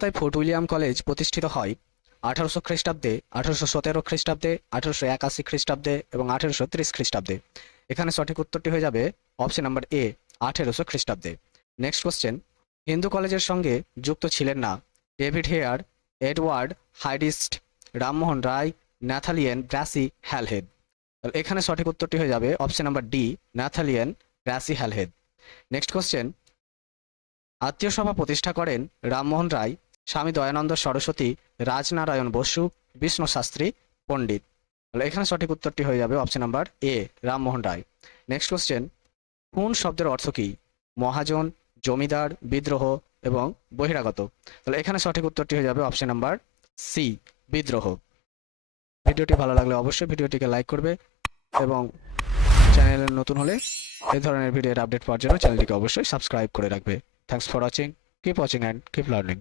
তাই fort William college প্রতিষ্ঠিত হয় 1800 খ্রিস্টাব্দে, 1817 খ্রিস্টাব্দে, 1881 খ্রিস্টাব্দে এবং 1830 খ্রিস্টাব্দে। এখানে সঠিক উত্তরটি হয়ে যাবে অপশন নাম্বার এ, 1800 খ্রিস্টাব্দে। নেক্সট কোশ্চেন, হিন্দু কলেজের সঙ্গে যুক্ত ছিলেন না David Hare, Edward Hyde East, Rammohan Roy, Nathaniel Brassey Halhed. এখানে সঠিক উত্তরটি হয়ে যাবে option number D, Nathaniel Brassey Halhed. Next question, Atmiya Sabha প্রতিষ্ঠা করেন রামমোহন রায়, স্বামী দয়ানন্দ সরস্বতী, রাজনারায়ণ বসু, বিষ্ণু শাস্ত্রী পণ্ডিত। এখানে সঠিক উত্তরটি হয়ে যাবে option number A, Rammohan Roy. Next question, খুন শব্দের অর্থ কি? মহাজন, জমিদার, বিদ্রোহ এবং বহিরাগত। তাহলে এখানে সঠিক উত্তরটি হয়ে যাবে অপশন নাম্বার সি, বিদ্রোহ। ভিডিওটি ভালো লাগলে অবশ্যই ভিডিওটিকে লাইক করবে এবং চ্যানেলে নতুন হলে এই ধরনের ভিডিওর আপডেট পাওয়ার জন্য চ্যানেলটিকে অবশ্যই সাবস্ক্রাইব করে রাখবে। Thanks for watching, keep watching and keep learning.